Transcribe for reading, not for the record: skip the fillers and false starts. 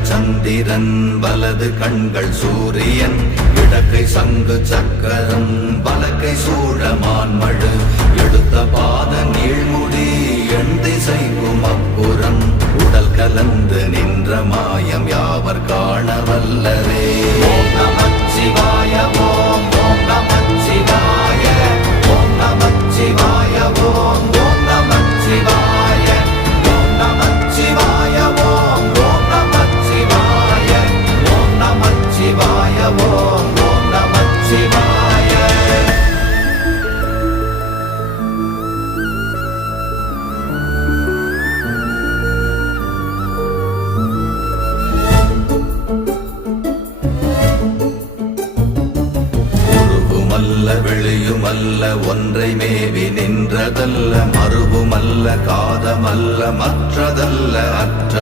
இடங்கள் சந்திரன் வலது கண்கள் சூரியன் இடக்கை சங்கு சக்கரம் வலக்கை சூழமான்மழு எடுத்த பாத நீழ்முடி எண் திசைக்கும் அப்புறம் உடல் கலந்து நின்ற மாயம் யாவர் காண வல்லரே. ஓம் நமச்சிவாய ஓம் ஓம் நமச்சிவாய ஓம் நமச்சிவாய ஓம் ஓம் நமச்சிவாய ஓம் நமச்சிவாய ஓம் ஓம் நமச்சிவாய ஓம் நமச்சிவாய ஓம் ஓம் நமச்சிவாய. வெளியுமல்ல ஒன்றை மேவி நின்றதல்ல மறுவுமல்ல காதமல்ல மற்றதல்ல அற்ற